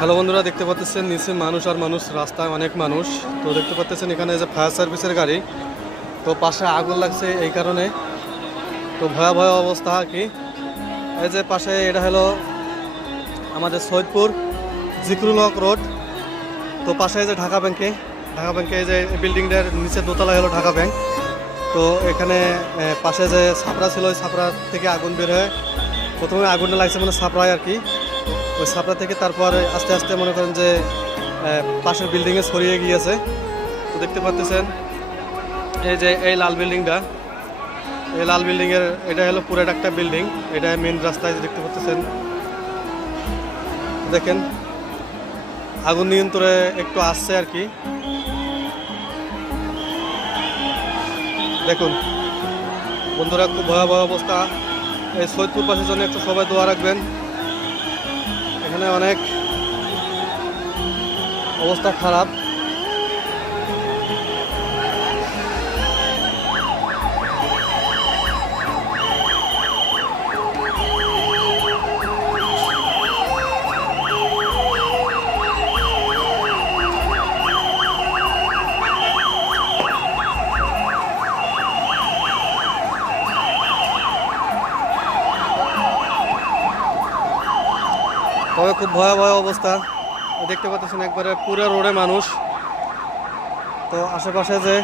Hello বন্ধুরা, দেখতে পাচ্ছেন নিচে মানুষ আর মানুষ, রাস্তায় অনেক মানুষ। তো দেখতে পাচ্ছেন এখানে যে ফায়ার সার্ভিসের গাড়ি, তো পাশে আগুন লাগছে এই কারণে। তো ভয়াবহ অবস্থা কি, এই যে পাশে এটা হলো আমাদের সৈয়দপুর জিকরুল হক রোড। তো পাশে যে ঢাকা ব্যাংকে এই যে বিল্ডিংটার নিচে দোতলা হলো ঢাকা ব্যাংক। তো এখানে পাশে যে ছাপড়া ছিল, ওই ছাপড়া থেকে আগুন বের হয়ে প্রথমে আগুনটা লাগছে মানে ছাপড়ায় আর কি। ওই ছাপড়া থেকে তারপর আস্তে আস্তে মনে করেন যে পাশের বিল্ডিংয়ে ছড়িয়ে গিয়েছে। তো দেখতে পাচ্ছেন এই যে এই লাল বিল্ডিংটা, এই লাল বিল্ডিংয়ের এটা হলো পুরো একটা বিল্ডিং। এটা মেন রাস্তায় দেখতে পাচ্ছেন, দেখেন আগুন নিয়ন্ত্রণে একটু আসছে আর কি। দেখুন বন্ধুরা, খুব ভয়াবহ অবস্থা। এই সৈয়দপুর বাসের জন্য একটু সবাই দোয়া রাখবেন। এখানে অনেক অবস্থা খারাপ। তবে খুব ভয়াবহ অবস্থা দেখতে পাচ্ছেন, একবারে পুরো রোডে মানুষ। তো আশেপাশে যে